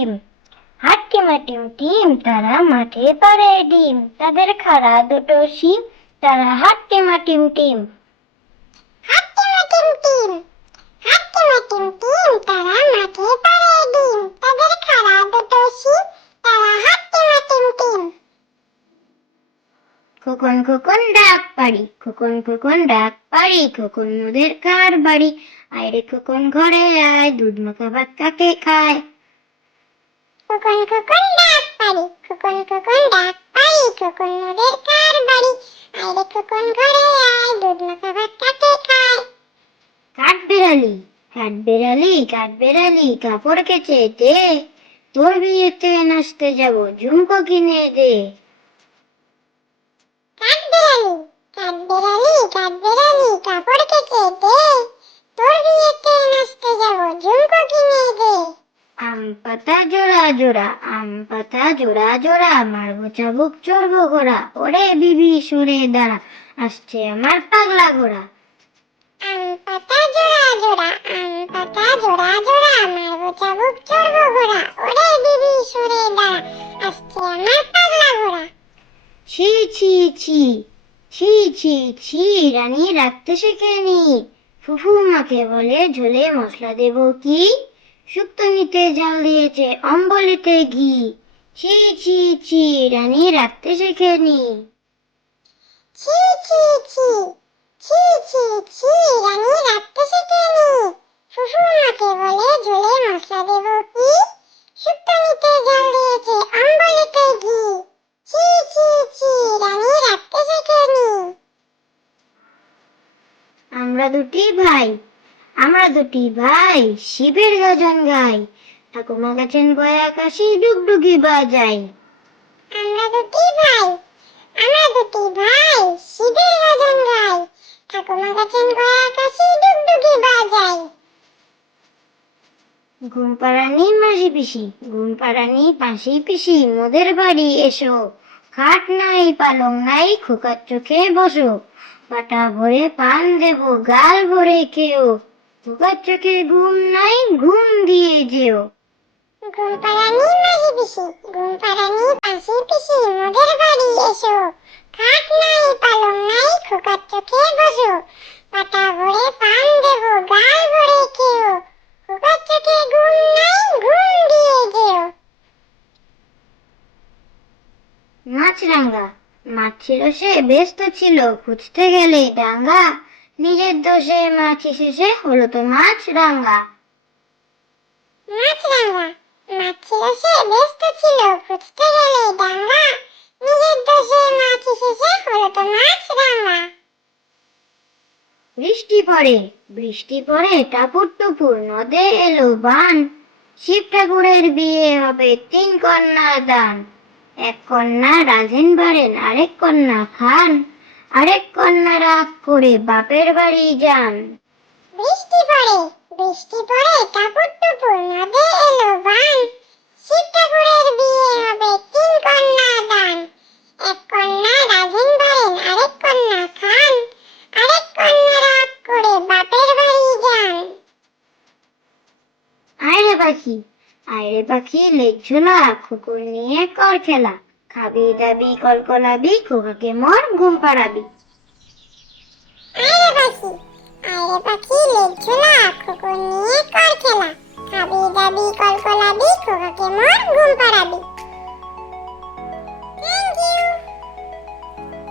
Team হাট্টিমা টিম টিম তারা মাঠে পারে ডিম। তাদের খাড়া দুটো শিম তারা হাট্টিমা টিম টিম হাট্টিমা টিম টিম হাট্টিমা টিম টিম তারা মাঠে পারে ডিম। তাদের খাড়া দুটো শিম তারা হাট্টিমা টিম টিম খোকন খোকন ডাক পারি খোকন খোকন ডাক পারি খোকন মোদের কার বাড়ি? আয়রে খোকন ঘরে আয় দুধ মাখা ভাত কাকে খায়? খোকন খোকন ডাক পারি খোকন খোকন ডাক পারি খোকন মোদের কার বাড়ি আয়রে খোকন ঘরে আয় দুধ মাখা ভাত কাকে খায়। কাঠ বেড়ালি কাঠ বেড়ালি কাঠ বেড়ালি কাপড় কেচে দে তোর বিয়েতে নাচতে যাব ঝুমকো কিনে দে। কাঠবেড়ালি কাঠবেড়ালি কাঠবেড়ালি কাপড় কেচে দে তোর বিয়েতে নাচতে যাব ঝুমকো কিনে দে। আম পাতা জোড়া আম পাতা জোড়া জোড়া মারবো চাবুক চড়বো ঘোড়া। ওরে বিবি সুরে দাঁড়া আসছে আমার পাগলা ঘোড়া। আম পাতা জোড়া জোড়া আম পাতা জোড়া জোড়া মারবো চাবুক চড়বো ঘোড়া। ওরে বিবি সুরে দাঁড়া আসছে আমার পাগলা ঘোড়া। ছি ছি ছি ছি ছি ছি রানী রাখতে শেখেনি। ফুফু মাকে বলে ঝোলে মশলা দেব কি? শুক্তো নিতে জাল দিয়েছে অম্বলিতে ঘি। ছি ছি ছি রানী রাখতে শেখেনি। ছি ছি ছি ছি ছি ছি রানী রাখতে শেখেনি। ফুফু মাকে বলে ঝোলে মশলা দেব কি? শুক্তো নিতে জাল দিয়েছে অম্বলিতে ঘি। ছি ছি ছি রানী রাখতে শেখেনি। আমরা দুটি ভাই আমরা দুটি ভাই শিবের গাজন গাই। ঠাকুমা গেছেন বয় আকাশি ডুগডুগি বাজাই। আমরা দুটি ভাই আমরা দুটি ভাই শিবের গাজন গাই। ঠাকুমা গেছেন বয় আকাশি ডুগডুগি বাজাই। ঘুম পাড়ানি মাসি পিসি ঘুম পাড়ানি পাশি পিসি মোদের বাড়ি এসো। খাট নাই পালং নাই খোকার চোখে বসো। পাটা ভরে পান দেব গাল ভরে খেও। চোখে ঘুম নাই ঘুম দিয়ে যেও। ঘুম পাড়ানি মাসি পিসি ঘুম পাড়ানি পাশি পিসি মোদের বাড়ি এসো। খাট নাই পালং নাই খোকার চোখে বসো। পাটা ভরে পান দেব গাল ভরে খেও। খোকার চোখে ঘুম নাই ঘুম দিয়ে যেও। মাছরাঙ্গা মাছ ছিল সে ব্যস্ত ছিল। খুঁজতে গেলে ডাঙ্গা নিজের দোষে মাছ শেষে হলো তো মাছ রাঙ্গা মাছ রাঙ্গা মাছ ব্যস্ত ছিল খুঁজতে গেলে ডাঙ্গা নিজের দোষে মাছ শেষে হলো তো মাছ রাঙ্গা বৃষ্টি পড়ে বৃষ্টি পড়ে টাপুর টুপুর নদে এলো বান। শিব ঠাকুরের বিয়ে হবে তিন কন্যা দান। এক কন্যা রাজেন বাড়েন আরেক কন্যা খান। আরেক কন্যা রাগ করে বাপের বাড়ি যান। বৃষ্টি পড়ে বৃষ্টি পড়ে টাপুর টুপুর নদে এলো বান। শিব ঠাকুরের বিয়ে হবে তিন কন্যা দান। এক কন্যা রাজেন বাড়েন আরেক কন্যা খান। আরেক কন্যা রাগ করে বাপের বাড়ি যান। আয়রে পাখি আয়রে পাখি লেজ ঝোলা কুকুর নিয়ে কর খেলা। খাবি দাবি, কলকলাবি খোকাকে মর, ঘুম পাড়াবি। আরে পাখি আরে পাখি, লেজ ঝোলা খোকন নিয়ে কর খেলা। খাবি দাবি, কলকলাবি খোকাকে মর, ঘুম পাড়াবি।